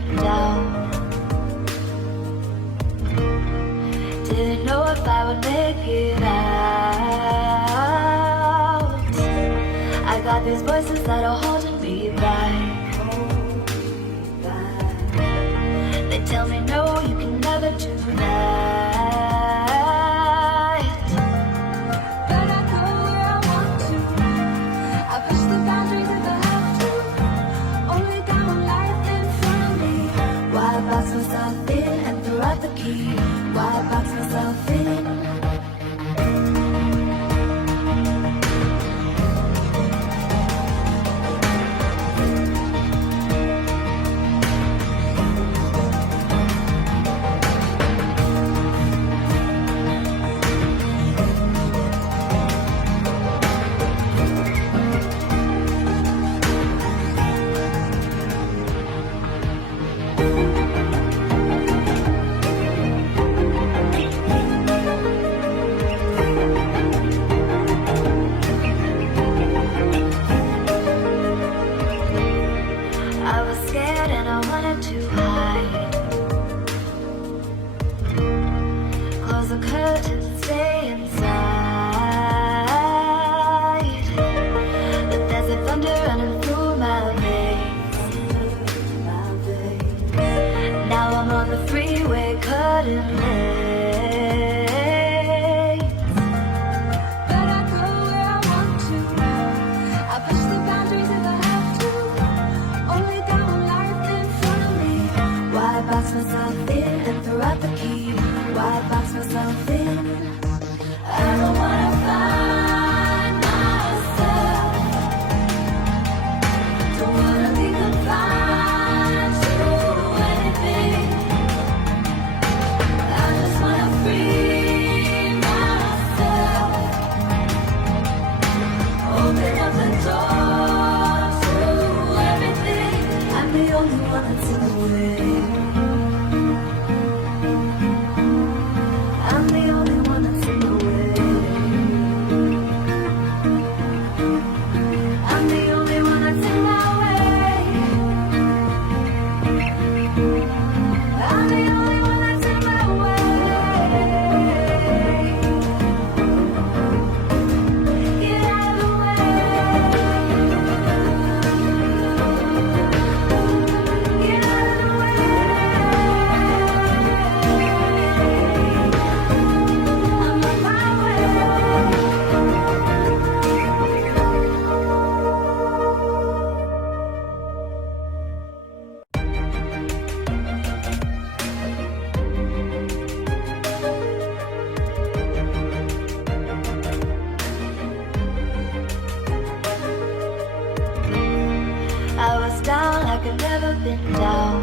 been down. Didn't know if I would make it out. I got these voices that are holding me back. They tell me no, you can never do that. But I go where I want to. I push the boundaries if I have to. Only got one life in front of me. Why box myself in and throw out the key? Why box myself in? I was scared and I wanted to hide. Close the curtains and stay inside. But there's a thunder running through my veins. Now I'm on the freeway cutting lanes. But I go where I want to. I push the boundaries if I have to. Only got one life in front of me. Why box myself in and throw out the key? Why box myself in? I don't wanna find myself. Don't wanna be confined to anything. I just wanna free myself. Open up the door to everything. I'm the only one that's in the way. I'm the only one that's in the way. I'm the only one that's in my way. I'm the only one that's in my way. Get out of the way. Get out of the way. I'm on my way. I was down like I'd never been down.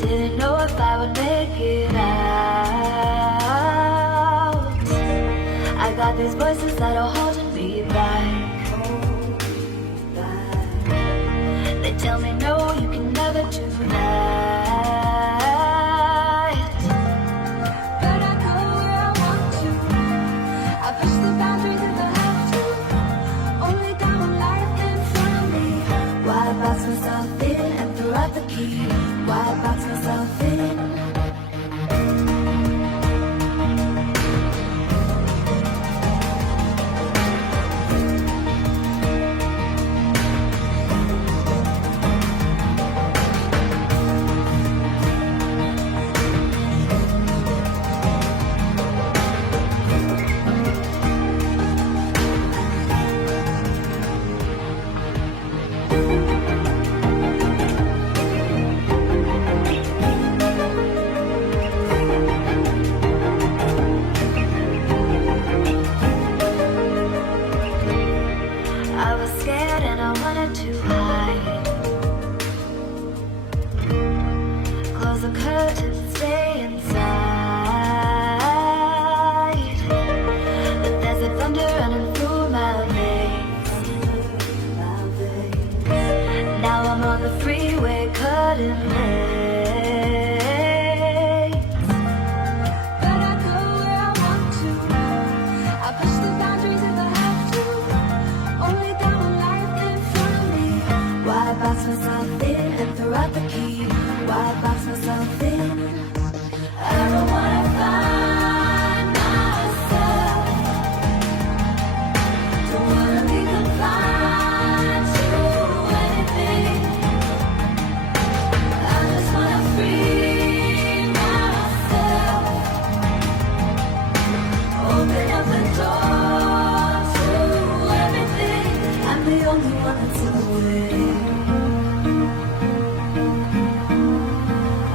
Didn't know if I would make it out. I got these voices that are holding me back. They tell me no, you can never do that. But I go where I want to. I push the boundaries if I have to. Only got one life in front of me. Why box myself in and throw out the key? Why box myself in? I was scared and I wanted to hide. Close the curtains and stay inside. But there's a thunder running through my veins. Now I'm on the freeway cutting lanes. But I go where I want to. I push the boundaries if I have to. Only got one life in front of me. Why throw out the key. Why box myself in? I don't wanna find myself. Don't wanna be confined to anything. I just wanna free myself. Open up the door to everything. I'm the only one that's in the way.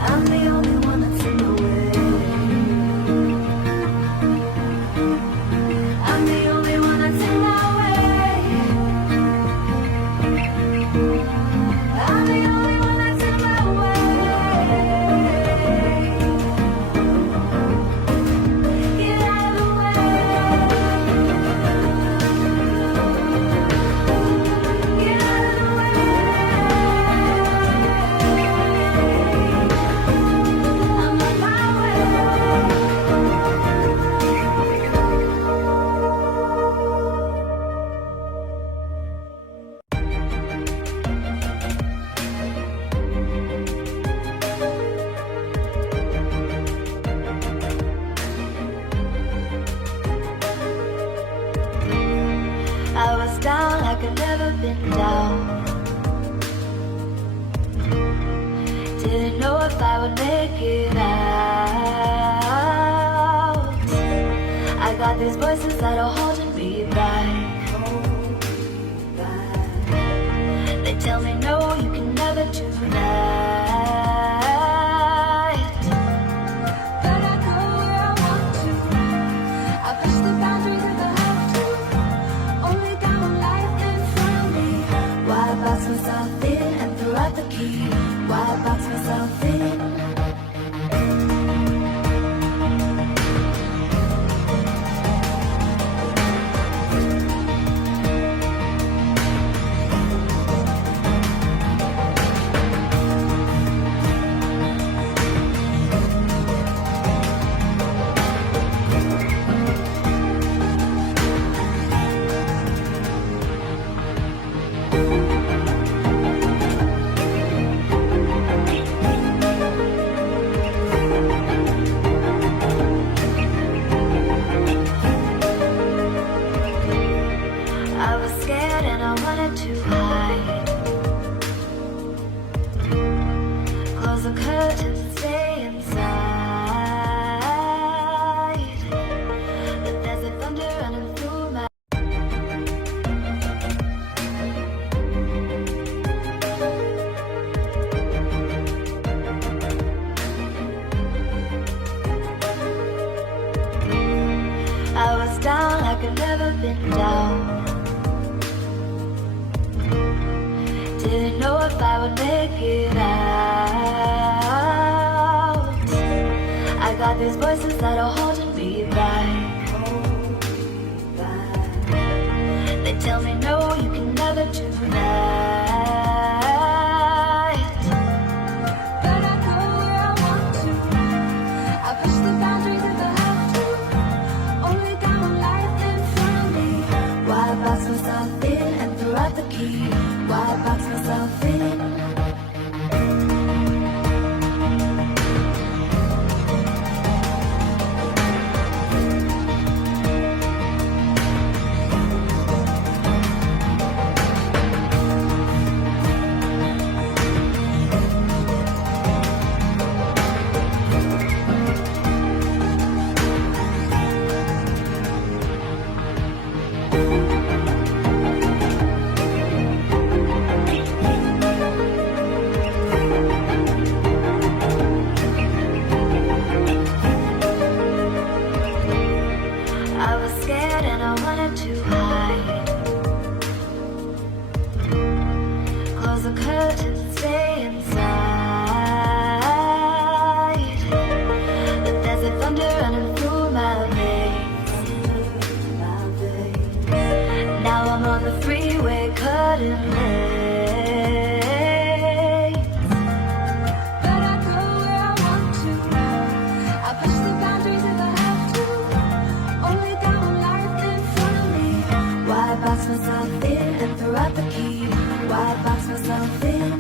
I'm the only one that's in the way. I'm the only one that's in my way. I'm the only one that's in my way. Get out of the way. Get out of the way. I'm on my way. I was down like I've never been down. Didn't know if I would make it out. I got these voices that are holding me back. They tell me no, you can never do that. But I go where I want to. I push the boundaries if I have to. Only got one life in front of me. Why box myself in and throw out the key? Why box myself in? I was scared and I wanted to hide. Close the curtains and stay inside. But there's a thunder running through my. I was down like I've never been down. Didn't know if I would make it out. I got these voices that are holding me back. They tell me no, you can never do that. But I go where I want to. I push the boundaries if I have to. Only got one life in front of me. Why box myself in and throw out the key? Why box myself in? I was scared and I wanted to hide. Close the curtains and stay inside. But there's a thunder running through my veins. Now I'm on the freeway cutting lanes. But I go where I want to. I push the boundaries if I have to. Only got one life in front of me. Why box myself in and throw out the key? Why box myself in?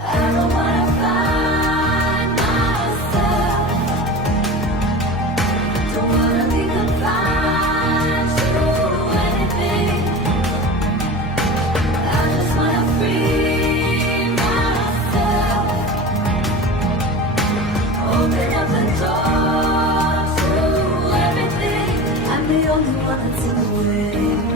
I wanna do it.